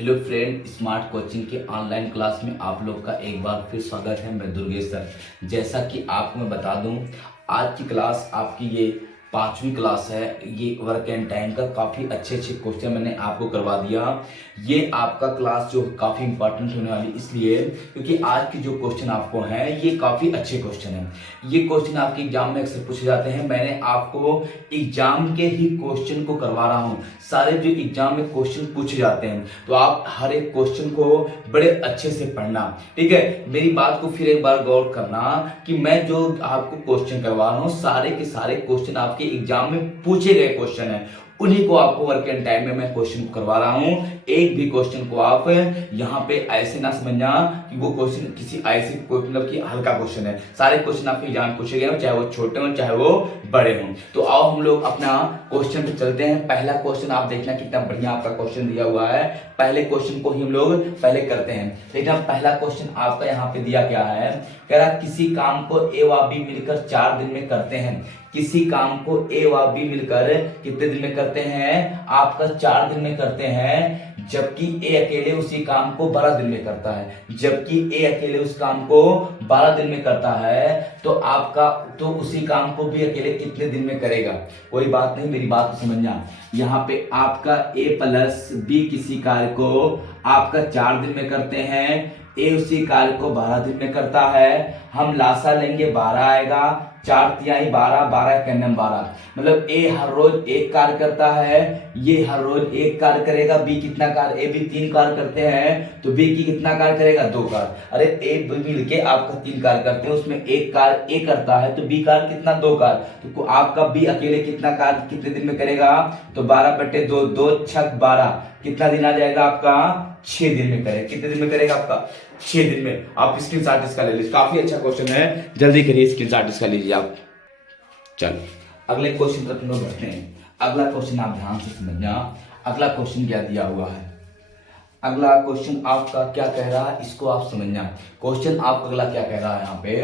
Hello friend, smart coaching के online class में आप लोग का एक बार फिर स्वागत है। मैं दुर्गेश सर। जैसा कि आपको मैं बता दूं, आज की क्लास आपकी ये 5वीं क्लास है। ये वर्क एंड टाइम का काफ़ी अच्छे क्वेश्चन मैंने आपको करवा दिया। ये आपका क्लास जो काफ़ी इंपॉर्टेंट होने वाली इसलिए क्योंकि आज के जो क्वेश्चन आपको हैं ये काफ़ी अच्छे क्वेश्चन हैं। ये क्वेश्चन आपके एग्जाम में अक्सर पूछे जाते हैं। मैंने आपको एग्जाम के ही क्वेश्चन को करवा रहा हूँ। सारे जो एग्जाम में क्वेश्चन पूछे जाते हैं तो आप हर एक क्वेश्चन को बड़े अच्छे से पढ़ना, ठीक है। मेरी बात को फिर एक बार गौर करना कि मैं जो आपको क्वेश्चन करवा रहा हूँ सारे के सारे क्वेश्चन आपके एग्जाम में पूछे गए क्वेश्चन हैं। उन्हीं को आपको वर्क एंड टाइम में मैं क्वेश्चन करवा रहा हूं। एक भी क्वेश्चन को आप यहाँ पे ऐसे ना समझना कि वो क्वेश्चन किसी ऐसे मतलब कि हल्का क्वेश्चन है। सारे क्वेश्चन आपके एग्जाम पूछे गए हो, चाहे वो छोटे हो चाहे वो बड़े हों। तो आओ हम लोग अपना क्वेश्चन पे चलते हैं। पहला क्वेश्चन आप देखना कितना बढ़िया आपका क्वेश्चन दिया हुआ है। पहले क्वेश्चन को ही हम लोग पहले करते हैं। देखना पहला क्वेश्चन आपका यहाँ पे दिया क्या है। कह रहा किसी काम को ए व बी मिलकर 4 दिन में करते हैं। किसी काम को ए व बी मिलकर कितने दिन में करते हैं? आपका 4 दिन में करते हैं। जबकि ए अकेले उसी काम को 12 दिन में करता है। जबकि ए अकेले उस काम को 12 दिन में करता है तो आपका तो उसी काम को भी अकेले कितने दिन में करेगा? कोई बात नहीं, मेरी बात को समझना। यहाँ पे आपका ए प्लस बी किसी कार्य को आपका 4 दिन में करते हैं। ए उसी कार्य को 12 दिन में करता है। हम लासा लेंगे 12 आएगा। 4 तिहाई 12, 12 का नम 12, मतलब ए हर रोज एक कार्य करता है। ये हर रोज एक कार्य करेगा। बी कितना कार्य? ए बी 3 कार्य करते हैं तो बी की कितना कार्य करेगा? 2 कार्य। अरे ए बी मिलके आपका 3 कार्य करते हैं, उसमें एक कार्य ए करता है तो बी कार्य कितना? 2 कार्य। तो आपका बी अकेले कितना कार्य कितने दिन में करेगा? तो 12/2, 2 छक 12, कितना दिन आ जाएगा आपका? 6 दिन में करेगा। कितने दिन में करेगा आपका? 6 दिन में। आप स्क्रीनशॉट इसका ले लीजिए, काफी अच्छा क्वेश्चन है, जल्दी करिए स्क्रीनशॉट इसका लीजिए आप। चलो अगले क्वेश्चन तरफ हम लोग बढ़ते हैं। अगला क्वेश्चन आप ध्यान से समझना। अगला क्वेश्चन क्या दिया हुआ है। अगला क्वेश्चन आपका क्या कह रहा है इसको आप समझना। क्वेश्चन आपका अगला क्या कह रहा है। यहाँ पे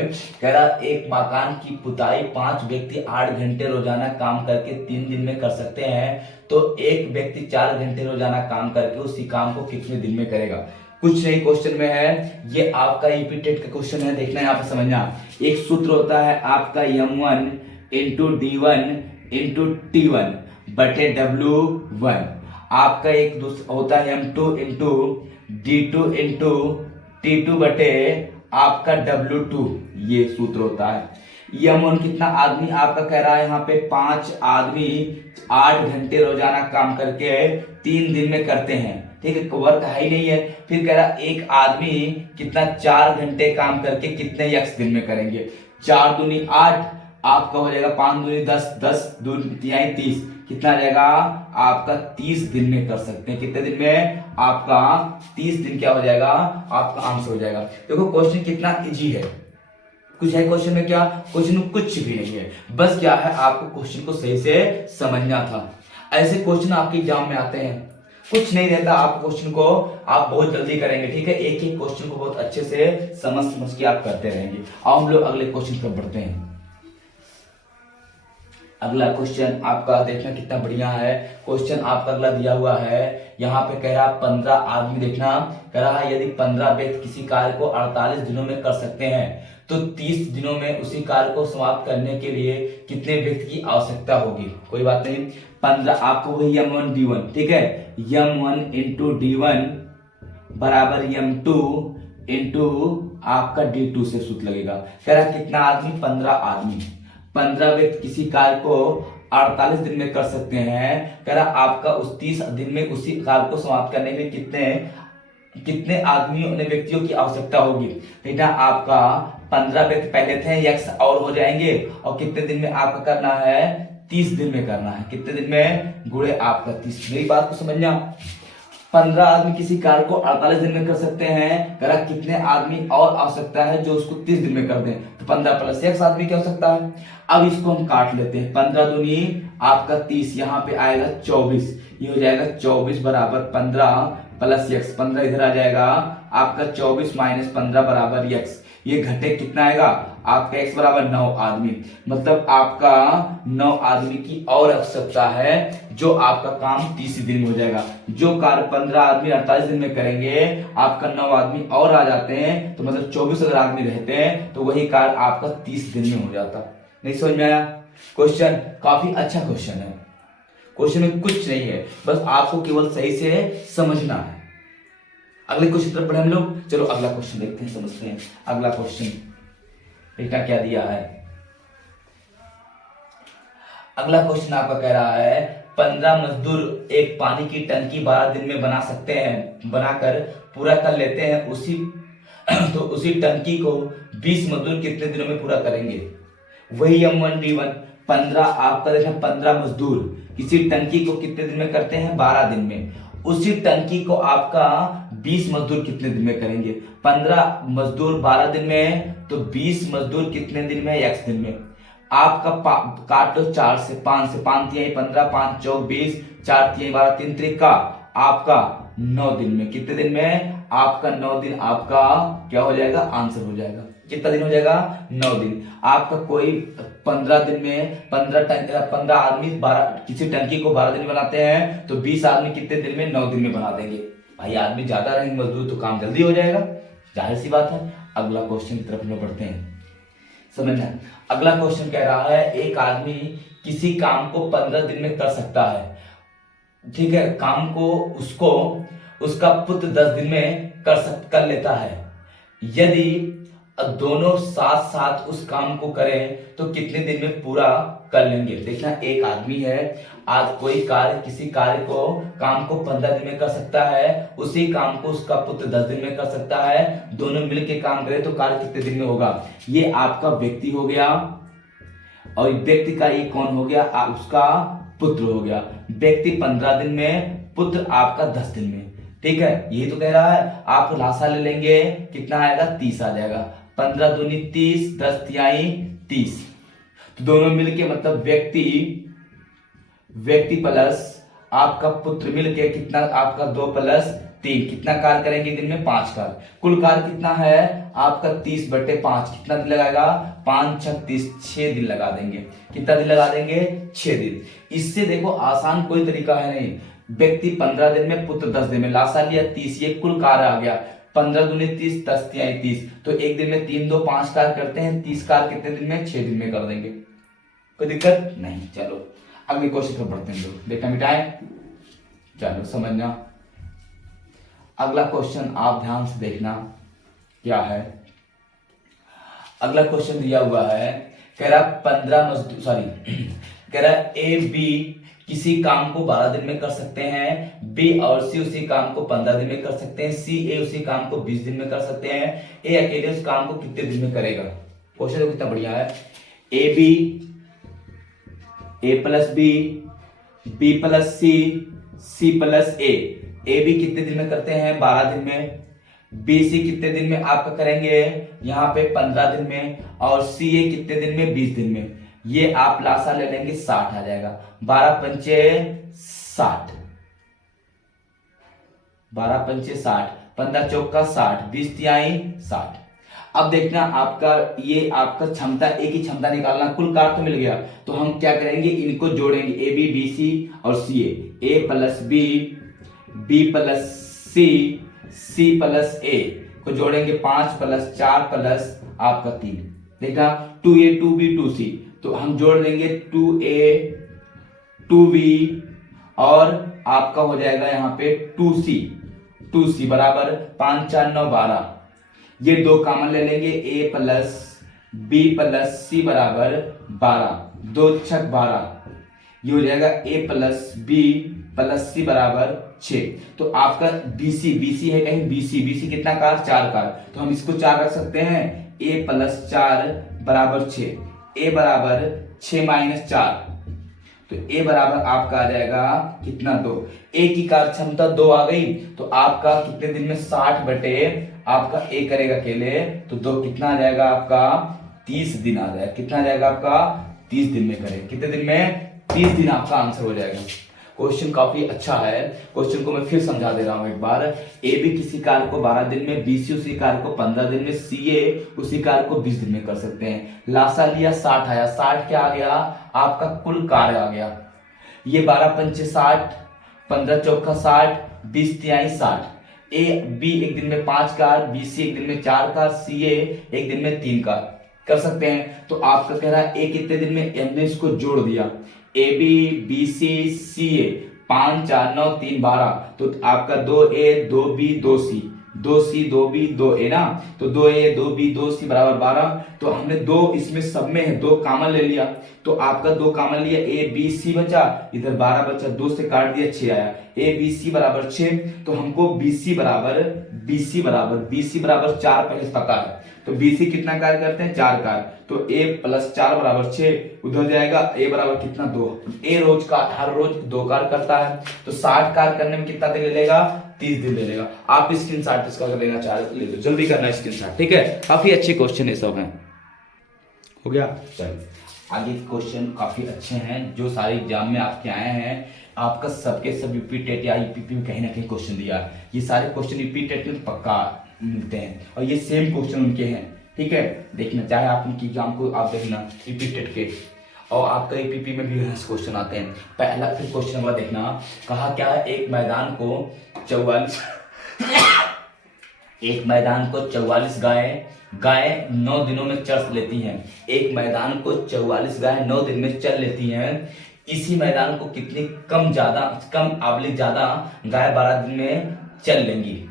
कह रहा है एक मकान की पुताई 5 व्यक्ति 8 घंटे रोजाना काम करके 3 दिन में कर सकते हैं तो एक व्यक्ति 4 घंटे रोजाना काम करके उसी काम को कितने दिन में करेगा? कुछ नहीं क्वेश्चन में है, ये आपका ईपीटेट का क्वेश्चन है। देखना यहाँ पे समझना। एक सूत्र होता है आपका m1 into d1 into t1 बटे w1। आपका एक दूसरा होता है m2 into d2 into t2 बटे आपका w2। ये सूत्र होता है। m1 कितना आदमी आपका कह रहा है यहाँ पे 5 आदमी 8 घंटे रोजाना काम करके 3 दिन में करते हैं, ठीक है। वर्क है ही नहीं है। फिर कह रहा एक आदमी कितना 4 घंटे काम करके कितने यक्स दिन में करेंगे? 4 दूनी 8, आपका हो जाएगा 5 दूनी 10, 10 दूनी तिहाई 30, कितना आ जाएगा आपका? 30 दिन में कर सकते हैं। कितने दिन में? आपका 30 दिन क्या हो जाएगा? आपका आंसर हो जाएगा। देखो क्वेश्चन कितना इजी है। कुछ है क्वेश्चन में? क्या क्वेश्चन में कुछ भी नहीं है, बस क्या है आपको क्वेश्चन को सही से समझना था। ऐसे क्वेश्चन आपके एग्जाम में आते हैं, कुछ नहीं रहता। आप क्वेश्चन को आप बहुत जल्दी करेंगे, ठीक है। एक एक क्वेश्चन को बहुत अच्छे से समझ के आप करते रहेंगे। आओ हम लोग अगले क्वेश्चन पर बढ़ते हैं। अगला क्वेश्चन आपका देखना कितना बढ़िया है। क्वेश्चन आपका अगला दिया हुआ है। यहाँ पे कह रहा 15 आदमी, देखना कह रहा है यदि 15 व्यक्ति किसी कार्य को 48 दिनों में कर सकते हैं तो 30 दिनों में उसी कार्य को समाप्त करने के लिए कितने व्यक्ति की आवश्यकता होगी? कोई बात नहीं। 15 आपको वही m1 d1, ठीक है। m1 इंटू d1 बराबर m2 इंटू आपका d2 से सूत्र लगेगा। कह रहा कितना आदमी? 15 आदमी। 15 व्यक्ति किसी कार्य को 48 दिन में कर सकते हैं। कह रहा आपका उस 30 दिन में उसी कार्य को समाप्त करने में कितने आदमियों ने व्यक्तियों की आवश्यकता होगी? बेटा आपका 15 व्यक्ति पहले थे, यक्स और हो जाएंगे और कितने दिन में आपका करना है? 30 दिन में करना है। कितने दिन में? गुणे आपका 30। मेरी बात को समझना। 15 आदमी किसी कार्य को 48 दिन में कर सकते हैं। कह रहा कितने आदमी और आवश्यकता है जो उसको 30 दिन में कर दें? तो 15 प्लस x आदमी की आवश्यकता है। अब इसको हम काट लेते हैं। 15 दूनी आपका 30, यहाँ पे आएगा 24, ये हो जाएगा 24 बराबर 15 प्लस x। 15 इधर आ जाएगा आपका 24 माइनस 15 बराबर x। ये घटे कितना आएगा आपका x बराबर 9 आदमी, मतलब आपका 9 आदमी की और आवश्यकता है, जो आपका काम 30 दिन में हो जाएगा। जो कार्य 15 आदमी 48 दिन में करेंगे, आपका 9 आदमी और आ जाते हैं, तो मतलब 24 अगर आदमी रहते हैं तो वही कार्य आपका 30 दिन में हो जाता। नहीं समझ में आया? क्वेश्चन काफी अच्छा क्वेश्चन है, क्वेश्चन में कुछ नहीं है, बस आपको केवल सही से समझना है। अगले क्वेश्चन तरफ बढ़े हम लोग। चलो अगला क्वेश्चन देखते हैं, समझते हैं। अगला क्वेश्चन बेटा क्या दिया है? अगला क्वेश्चन आपका कह रहा है 15 मजदूर एक पानी की टंकी 12 दिन में बना सकते हैं, बनाकर पूरा कर लेते हैं, तो उसी टंकी को 20 मजदूर कितने दिनों में पूरा करेंगे? वही M1D1 15 आपका देखना, 15 मजदूर किसी टंकी को कितने दिन में करते हैं? 12 दिन में। उसी टंकी को आपका 20 मजदूर कितने दिन में करेंगे? 15 मजदूर 12 दिन में, तो 20 मजदूर कितने दिन में? x दिन में। आपका काटो 4 से 5 से, 5 तिहाई 15, 5 चौक 20, 4 तिहाई 12, 3 त्रिका आपका 9 दिन में। कितने दिन में? आपका 9 दिन आपका क्या हो जाएगा? आंसर हो जाएगा। कितना दिन हो जाएगा? 9 दिन। आपका कोई 15 दिन में 15 आदमी 12 किसी टंकी को 12 दिन में बनाते हैं, तो 20 आदमी कितने दिन में? 9 दिन में बना देंगे। भाई आदमी ज्यादा रहेंगे मजदूर तो काम जल्दी हो जाएगा, जाहिर सी बात है। अगला क्वेश्चन की तरफ हम बढ़ते हैं, समझना। अगला क्वेश्चन कह रहा है एक आदमी किसी काम को 15 दिन में कर सकता है, ठीक है, काम को उसका पुत्र 10 दिन में कर लेता है। यदि दोनों साथ साथ उस काम को करें तो कितने दिन में पूरा कर लेंगे? देखना, एक आदमी है, आज कोई किसी कार्य को काम को 15 दिन में कर सकता है, उसी काम को उसका पुत्र 10 दिन में कर सकता है, दोनों मिलकर काम करें तो कार्य कितने दिन में होगा? ये आपका व्यक्ति हो गया, और व्यक्ति का ये कौन हो गया? उसका पुत्र हो गया। व्यक्ति 15 दिन में, पुत्र आपका 10 दिन में, ठीक है। यही तो कह रहा है। आप लासा ले लेंगे, कितना आएगा? 30 आ जाएगा। 15 दूनी 30, 10 तिहाई 30, तो दोनों मिलके मतलब व्यक्ति प्लस आपका पुत्र मिलके कितना? आपका 2 + 3, कितना कार्य करेंगे दिन में? 5 कार्य। कुल कार्य कितना है आपका? 30/5, कितना दिन लगाएगा? 5 × 6 = 30, 6 दिन लगा देंगे। कितना दिन लगा देंगे? 6 दिन। इससे देखो आसान कोई तरीका है नहीं। व्यक्ति 15 दिन में, पुत्र 10 दिन में, लासा लिया 30, ये कुल कार्य आ गया। 15 दूनी 30, 10 तिहाई 30, तो एक दिन में 3 2 5 कार्य करते हैं, 30 कार्य कितने दिन में? 6 दिन में कर देंगे, कोई दिक्कत नहीं। चलो अगले क्वेश्चन पर बढ़ते हैं लोग, देखना मिटाएं, चलो समझना। अगला क्वेश्चन आप ध्यान से देखना क्या है। अगला क्वेश्चन दिया हुआ है, कह रहा 15 मजदूर कह रहा ए बी किसी काम को 12 दिन में कर सकते हैं, बी और सी उसी काम को 15 दिन में कर सकते हैं, सी ए उसी काम को 20 दिन में कर सकते हैं, ए अकेले उस काम को कितने दिन में करेगा? क्वेश्चन तो कितना बढ़िया है। A B, A plus B, B plus C, C plus A B कितने दिन में करते हैं? 12 दिन में। बी सी कितने दिन में आपका करेंगे? यहाँ पे 15 दिन में। और सी ए कितने दिन में? 20 दिन में। ये आप लासा ले लेंगे, 60 आ जाएगा। 12 × 5 = 60, 12 × 5 = 60, 15 चौक का 60, 20 तिहाई 60। अब देखना आपका ये आपका क्षमता, एक ही क्षमता निकालना, कुल कार्य तो मिल गया, तो हम क्या करेंगे? इनको जोड़ेंगे, ए बी, बी सी और सी ए plus B, B plus C, C plus ए को जोड़ेंगे, 5 + 4 + आपका 3। देखा 2a 2b 2c, तो हम जोड़ देंगे 2a 2b और आपका हो जाएगा यहाँ पे 2c बराबर 5 4 9 12। ये दो कॉमन ले लेंगे, a + b + c बराबर 12, 2 × 6 = 12। ये हो जाएगा a + b + c बराबर 6। तो आपका BC है कहीं, BC कितना कार? 4 कार, तो हम इसको 4 रख सकते हैं। a + 4 = 6, a बराबर 6 - 4, तो a बराबर आपका आ जाएगा कितना? 2। a की कार्य क्षमता 2 आ गई, तो आपका कितने दिन में? 60 बटे आपका a करेगा अकेले, तो 2 कितना आ जाएगा आपका? 30 दिन आ जाएगा। कितना आ जाएगा आपका? 30 दिन में करेगा। कितने दिन में? 30 दिन आपका आंसर हो जाएगा। क्वेश्चन काफी अच्छा है। क्वेश्चन को मैं फिर समझा दे रहा हूं एक बार। ए बी किसी कार्य को 12 दिन में, बी सी उसी कार्य को 15 दिन में, सी ए उसी कार्य को 20 दिन में कर सकते हैं। लासा लिया 60 आया, 60 क्या आ गया आपका कुल कार्य आ गया। ये 12 पंचे 60, 15 चौका 60, 20 तिहाई 60। ए बी एक दिन में 5 कार, बी सी एक दिन में 4 कार, सी ए एक दिन में 3 कार कर सकते हैं। तो आपका कह रहा है ए कितने दिन में, हमने इसको जोड़ दिया ए बी बी सी सी ए 5 4 9 3 12, तो आपका 2 ए 2 बी 2 सी, 2 सी 2 बी 2 ए ना, तो 2 ए 2 बी 2 सी बराबर 12। तो हमने 2 इसमें सब में है 2 कॉमन ले लिया, तो आपका 2 कॉमन लिया, ए बी सी बचा, इधर 12 बचा, 2 से काट दिया 6 आया, ए बी सी बराबर 6। तो हमको बी सी बराबर 4 पहले पता है, तो बी सी कितना कार्य करते हैं 4 कार्य, तो ए प्लस 4 बराबर 6, उधर जाएगा ए बराबर कितना 2। ए रोज का हर रोज 2 कार्य करता है, तो 60 कार्य करने में कितना दिन ले लेगा 30 दिन ले लेगा। आप स्क्रीनशॉट इसका अगर लेना चाह रहे तो ले लो, जल्दी करना स्क्रीनशॉट, ठीक है। काफी अच्छे क्वेश्चन ये सब हैं। हो गया, चलिए आगे क्वेश्चन काफी अच्छे हैं जो सारे एग्जाम में आपके आए हैं। आपका सबके सब यूपी टेट या ईपीपी में कहीं ना कहीं क्वेश्चन दिया है। ये सारे क्वेश्चन यूपी टेट में पक्का मिलते हैं और ये सेम क्वेश्चन उनके हैं, ठीक है। देखना चाहे आप उनकी एग्जाम को आप देखना यूपी टेट के, और आपका ईपीपी में भी क्वेश्चन आते हैं। पहला फिर क्वेश्चन नंबर देखना, कहा क्या है एक मैदान को 44 गाय 9 दिनों में चर लेती हैं। एक मैदान को 44 गाय 9 दिन में चल लेती हैं। इसी मैदान को कितनी कम ज्यादा गाय 12 दिन में चल लेंगी।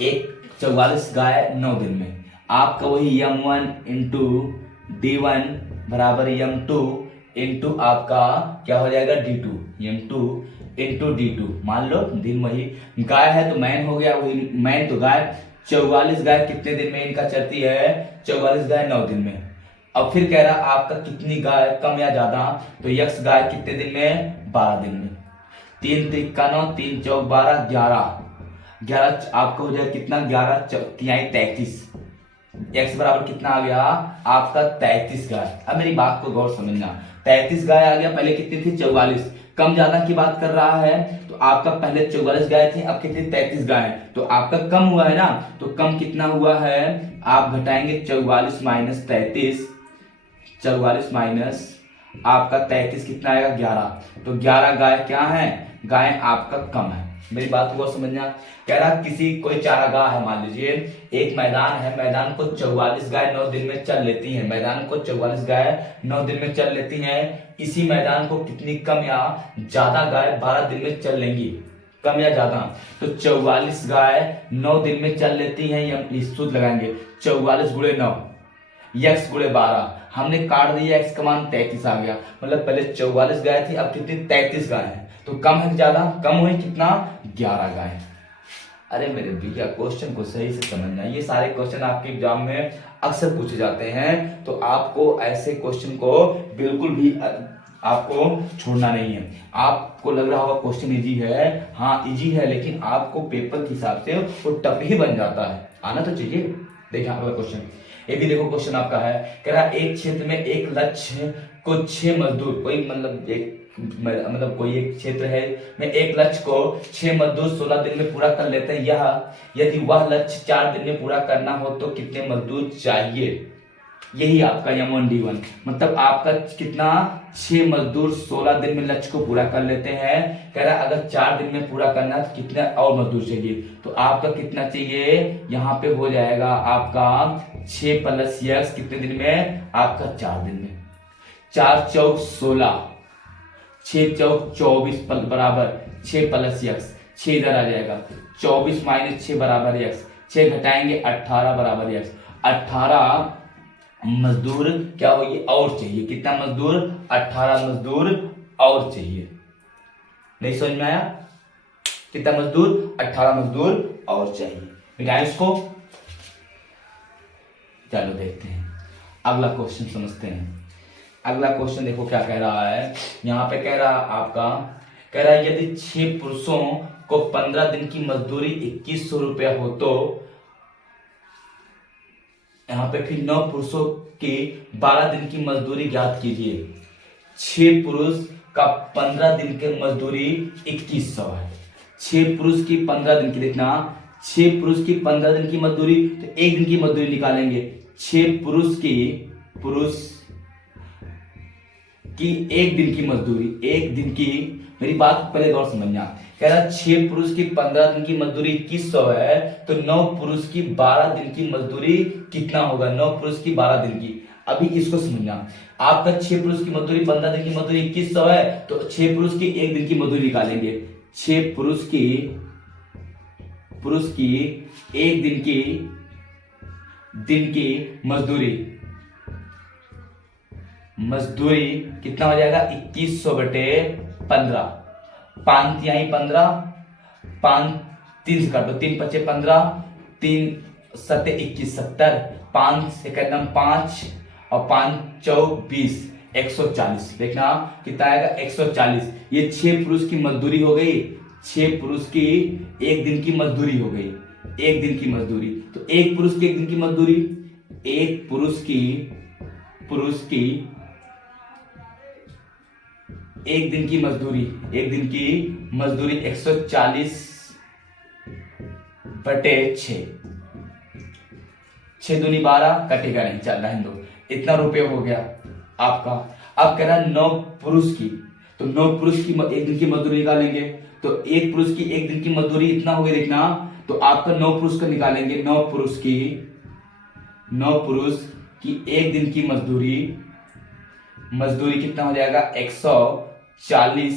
एक 44 गाय 9 दिन में, आपका वही m1 इंटू d1 बराबर m2 इंटू आपका क्या हो जाएगा d2, m2 इंटू d2। मान लो दिन वही गाय है तो मैन हो गया, वही मैन तो गाय। 44 गाय कितने दिन में इनका चलती है, 44 गाय 9 दिन में। अब फिर कह रहा आपका कितनी गाय कम या ज्यादा, तो यक्स गाय कितने दिन में 12 दिन में। 3 तिक्का 9, 3 चौक 12, 11 आपका हो जाएगा कितना 11 तिहाई 33। एक्स बराबर कितना आ गया आपका 33 गाय। अब मेरी बात को गौर समझना, 33 गाय आ गया, पहले कितनी थी 44। कम ज्यादा की बात कर रहा है, तो आपका पहले 44 गाय थी, अब कितनी 33 गाय है, तो आपका कम हुआ है ना। तो कम कितना हुआ है, आप घटाएंगे 44 माइनस 33, 44 माइनस आपका 33 कितना आएगा 11। तो 11 गाय क्या है, गाय आपका कम है। मेरी बात को समझना, कह रहा किसी कोई चारागाह है, मान लीजिए एक मैदान है, मैदान को 44 गाय 9 दिन में चल लेती हैं। मैदान को 44 गाय 9 दिन में चल लेती हैं। इसी मैदान को कितनी कम या ज्यादा गाय 12 दिन में चल लेंगी, कम या ज्यादा। तो 44 गाय 9 दिन में चल लेती हैं, हम सूत्र लगाएंगे 44 गुणे 9 x गुणे 12। हमने काट दिया x का मान 33 आ गया, मतलब पहले 44 गाय थी, अब कितनी 33 गाय है। तो कम है ज्यादा, कम हुई कितना 11 गाय। अरे मेरे भैया क्वेश्चन को सही से समझना, ये सारे क्वेश्चन आपके एग्जाम में अक्सर पूछे जाते हैं, तो आपको ऐसे क्वेश्चन को बिल्कुल भी आपको छोड़ना नहीं है। आपको लग रहा होगा क्वेश्चन इजी है, हाँ इजी है, लेकिन आपको पेपर के हिसाब से वो टफ ही बन जाता है, आना तो चाहिए। देखिए अगला क्वेश्चन, ये भी देखो क्वेश्चन आपका है, कह रहा एक क्षेत्र में एक लक्ष्य को 6 मजदूर, कोई एक क्षेत्र है में एक लक्ष्य को 6 मजदूर 16 दिन में पूरा कर लेते हैं। यह यदि वह लक्ष्य 4 दिन में पूरा करना हो तो कितने मजदूर चाहिए। यही आपका m1 d1, मतलब आपका कितना 6 मजदूर 16 दिन में लक्ष्य को पूरा कर लेते हैं। कह रहा अगर 4 दिन में पूरा करना है तो कितने और मजदूर चाहिए, तो आपका कितना चाहिए, यहाँ पे हो जाएगा आपका 6 प्लस यक्स कितने दिन में, आपका 4 दिन में। 4 चौक 16, 6 चौक 24 बराबर 6 प्लस यक्स, 6 इधर आ जाएगा, 24 माइनस 6 बराबर यक्स, 6 घटाएंगे 18 बराबर यक्स। 18 मजदूर क्या हो, ये और चाहिए, कितना मजदूर 18 मजदूर और चाहिए। नहीं समझ में आया, कितना मजदूर 18 मजदूर और चाहिए। मिटाएं इसको, चलो देखते हैं अगला क्वेश्चन समझते हैं। अगला क्वेश्चन देखो क्या कह रहा है, यहाँ पे कह रहा आपका, कह रहा है यदि 6 पुरुषों को 15 दिन की मजदूरी 2100 रुपया हो तो यहाँ पे फिर 9 पुरुषों की 12 दिन की मजदूरी ज्ञात कीजिए। 6 पुरुष का 15 दिन के मजदूरी 2100 है। 6 पुरुष की 15 दिन की, देखना 6 पुरुष की 15 दिन की मजदूरी, तो एक दिन की मजदूरी निकालेंगे। 6 पुरुष की एक दिन की मजदूरी, एक दिन की, मेरी बात को पहले गौर समझना। कह रहा 6 पुरुष की 15 दिन की मजदूरी 2100 है, तो 9 पुरुष की 12 दिन की मजदूरी कितना होगा? 9 पुरुष की 12 दिन की, अभी इसको समझना। आपका 6 पुरुष की मजदूरी 15 दिन की मजदूरी 2100 है, तो 6 पुरुष की एक दिन की मजदूरी निकालेंगे। 6 पुरुष की एक दिन की मजदूरी कितना हो जाएगा? 2100 बटे 15, 5 यहीं 15, 5 3 से काटो, 3 पच्चे 15, 3 सत्ते 21, 70, 5 से कदम 5 और 5 चौक 20, 140। देखना कितना आएगा? 140। ये 6 पुरुष की मजदूरी हो गई, 6 पुरुष की एक दिन की मजदूरी हो गई, एक दिन की मजदूरी। तो एक पुरुष की एक दिन की मजदूरी, एक पुरुष की एक दिन की मजदूरी 140 बटे 6, 6 दूनी 12, कटेगा नहीं, चल रहने दो, इतना रुपये हो गया आपका। अब कह रहा है 9 पुरुष की, तो 9 पुरुष की एक दिन की मजदूरी निकालेंगे, तो एक पुरुष की एक दिन की मजदूरी इतना हो गया, देखना। तो आपका 9 पुरुष का निकालेंगे, 9 पुरुष की एक दिन की मजदूरी कितना हो जाएगा? 140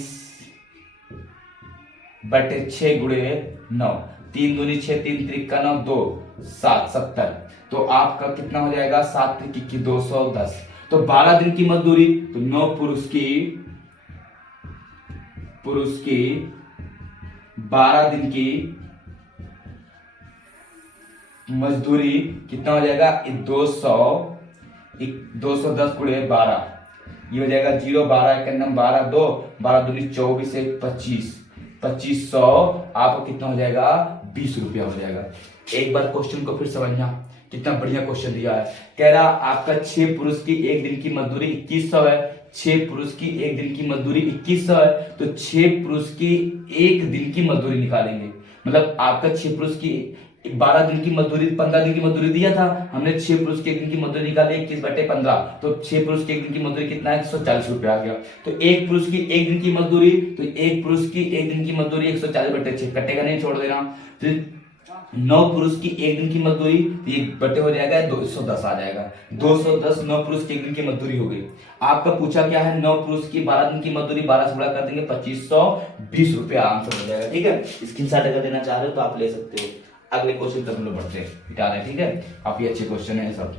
बटे 6 गुणे 9, 3 दूनी 6, 3 त्रिका 9, 2 7, 70। तो आपका कितना हो जाएगा? 7 त्रिक 210। तो 12 दिन की मजदूरी, तो 9 पुरुष की 12 दिन की मजदूरी कितना हो जाएगा? 210 गुणे 12, ये हो जाएगा 0, 12 एक 12, 2 12 दूनी 24, 1 25, 2500। आपको कितना हो जाएगा? 20 रुपया हो जाएगा। एक बार क्वेश्चन को फिर समझना, कितना बढ़िया क्वेश्चन दिया है। कह रहा आपका 6 पुरुष की एक दिन की मजदूरी 2100 है, 6 पुरुष की एक दिन की मजदूरी 2100 है, तो 6 पुरुष की एक दिन की मजदूरी निकालेंगे। मतलब आपका 6 पुरुष की 12 दिन की मजदूरी, 15 दिन की मजदूरी दिया था हमने, 6 पुरुष के एक दिन की मजदूरी निकाली 21 बटे 15, तो 6 पुरुष के एक दिन की मजदूरी कितना है? 140 रुपया आ गया। तो एक पुरुष की एक दिन की मजदूरी, तो एक पुरुष की एक दिन की मजदूरी 140 बटे 6, कटेगा नहीं, छोड़ देना। फिर 9 पुरुष की एक दिन की मजदूरी, ये बटे हो जाएगा 210 आ जाएगा, 210 9 पुरुष की एक दिन की मजदूरी हो गई। आपका पूछा क्या है? 9 पुरुष की 12 दिन की मजदूरी, 12 से बड़ा कर देंगे 2520 रुपया आंसर हो जाएगा। ठीक है, स्क्रीनशॉट अगर देना चाह रहे हो तो आप ले सकते हो। अगले क्वेश्चन तक हम लोग बढ़ते हैं, ठीक है, काफी अच्छे क्वेश्चन है सब।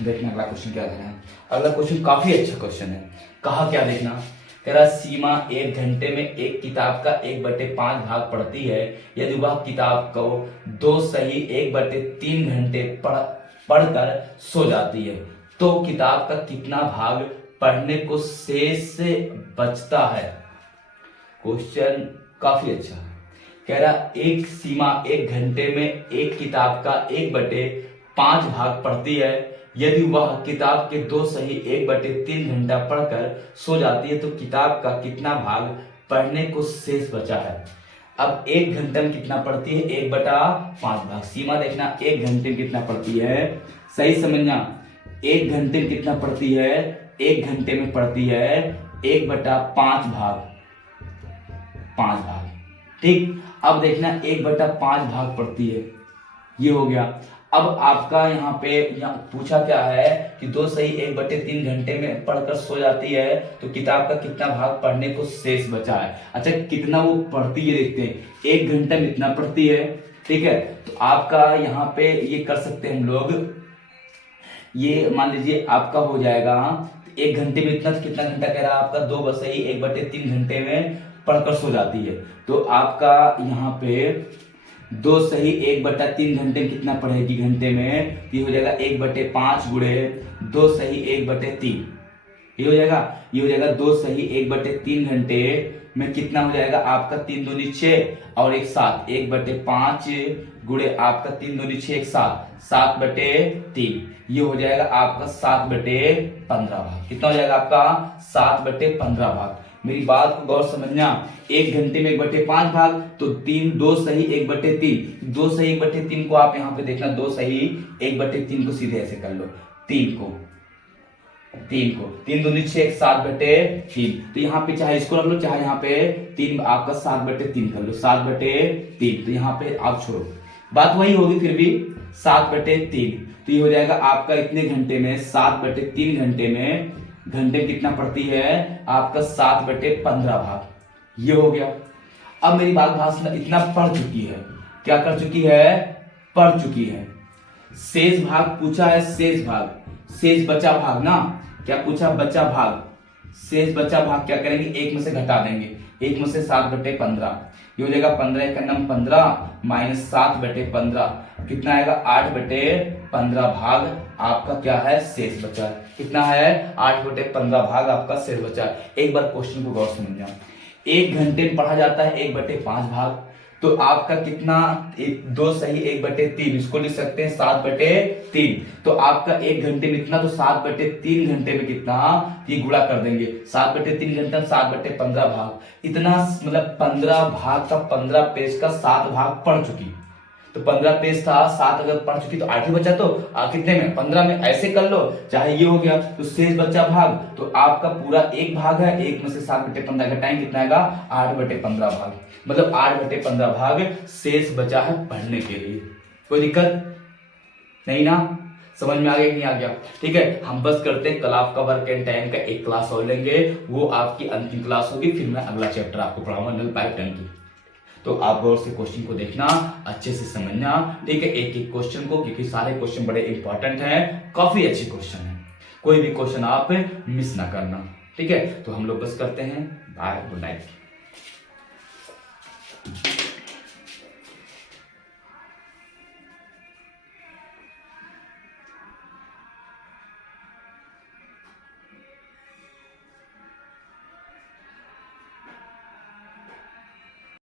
देखना अगला क्वेश्चन क्या है। अगला क्वेश्चन काफी अच्छा क्वेश्चन है। कहा क्या? देखना, कह रहा सीमा 1 घंटे में एक किताब का 1/5 भाग पढ़ती है। यदि वह किताब को 2 सही 1/3 घंटे पढ़कर सो जाती है, तो किताब का कितना भाग पढ़ने को शेष से बचता है? क्वेश्चन काफी अच्छा है। कह रहा एक सीमा 1 घंटे में एक किताब का 1/5 भाग पढ़ती है। यदि वह किताब के 2 सही 1/3 घंटा पढ़कर सो जाती है, तो किताब का कितना भाग पढ़ने को शेष बचा है? अब 1 घंटे में कितना पढ़ती है? 1/5 भाग। सीमा देखना 1 घंटे में कितना पढ़ती है, सही समझना। 1 घंटे में कितना पढ़ती है? 1 घंटे में पढ़ती है 1/5 भाग, 5 भाग। ठीक, अब देखना 1/5 भाग पढ़ती है, ये हो गया। अब आपका यहाँ पे पूछा क्या है कि 2 सही 1/3 घंटे में पढ़कर सो जाती है, तो किताब का कितना भाग पढ़ने को शेष बचा है। अच्छा, कितना वो पढ़ती है देखते हैं। 1 घंटे में इतना पढ़ती है, ठीक है। तो आपका यहाँ पे ये कर सकते हैं हम लोग, ये मान लीजिए आपका हो जाएगा 1 घंटे में इतना, कितना घंटा कह रहा है आपका? 2 सही 1/3 घंटे में पढ़कर सो जाती है। तो आपका यहाँ पे 2 सही 1/3 घंटे में कितना पढ़ेगी घंटे में? ये हो जाएगा 1/5 गुणे 2 सही 1/3, ये हो जाएगा 2 सही 1/3 घंटे में कितना हो जाएगा आपका 3 दूनी 6 और 1 7, 1/5 गुणे आपका 3 दूनी 6 1 7, 7/3, ये हो जाएगा आपका 7/15 भाग। कितना हो जाएगा आपका 7/15 भाग। मेरी बात को गौर समझना, 1 घंटे में 1/5 भाग, तो 3 2 सही 1/3, 2 सही 1/3 को आप यहाँ पे देखना, 2 सही 1/3 को सीधे ऐसे कर लो, 3 को 3 दूनी 6 7/3, तो यहाँ पे चाहे इसको रख लो, चाहे यहाँ पे 3 आपका 7/3 कर लो, 7/3, तो यहाँ पे आप छोड़ो, बात वही होगी फिर भी 7/3, तो ये हो जाएगा आपका इतने घंटे में 7/3 घंटे में कितना पड़ती है आपका 7/15 भाग। ये हो गया। अब मेरी बात भाषण इतना पढ़ चुकी है, क्या कर चुकी है, पढ़ चुकी है। शेष भाग पूछा है, शेष भाग, शेष बचा भाग ना, क्या पूछा, बचा भाग, शेष बचा भाग क्या करेंगे, 1 में से घटा देंगे, 1 में से 7/15, ये हो जाएगा 15 का नाम 15 माइनस 7/15, कितना आएगा 8/15 भाग आपका क्या है, शेष बचा। कितना है 8/15 भाग आपका शेष बचा। एक बार क्वेश्चन को गौर समझना, 1 घंटे में पढ़ा जाता है 1/5 भाग, तो आपका कितना 2 सही 1/3, इसको लिख सकते हैं 7/3, तो आपका 1 घंटे में इतना, तो 7/3 घंटे में कितना, ये गुणा कर देंगे, 7/3 घंटे में 7/15 भाग, इतना मतलब 15 भाग का 15 पेज का 7 भाग पढ़ चुकी, तो 15 पेज था, 7 अगर पढ़ चुकी तो 8 ही बचा, तो कितने में 15 में, ऐसे कर लो, चाहे ये हो गया, तो शेष बचा भाग, तो आपका पूरा 1 भाग है, 1 में से 7/15 घटाएंगे, कितना आएगा 8/15 भाग, मतलब 8/15 भाग शेष बचा है पढ़ने के लिए। कोई दिक्कत नहीं ना, समझ में आ गया कि नहीं आ गया? ठीक है, हम बस करते हैं, कल आपका वर्क एंड टाइम का एक क्लास और लेंगे, वो आपकी अंतिम क्लास होगी, फिर मैं अगला चैप्टर आपको पढ़ाऊंगा नल पाइप टंकी। तो आप गौर से क्वेश्चन को देखना, अच्छे से समझना, ठीक है, एक एक क्वेश्चन को, क्योंकि सारे क्वेश्चन बड़े इंपॉर्टेंट हैं, काफी अच्छे क्वेश्चन हैं, कोई भी क्वेश्चन आप मिस ना करना। ठीक है, तो हम लोग बस करते हैं, बाय, गुड नाइट।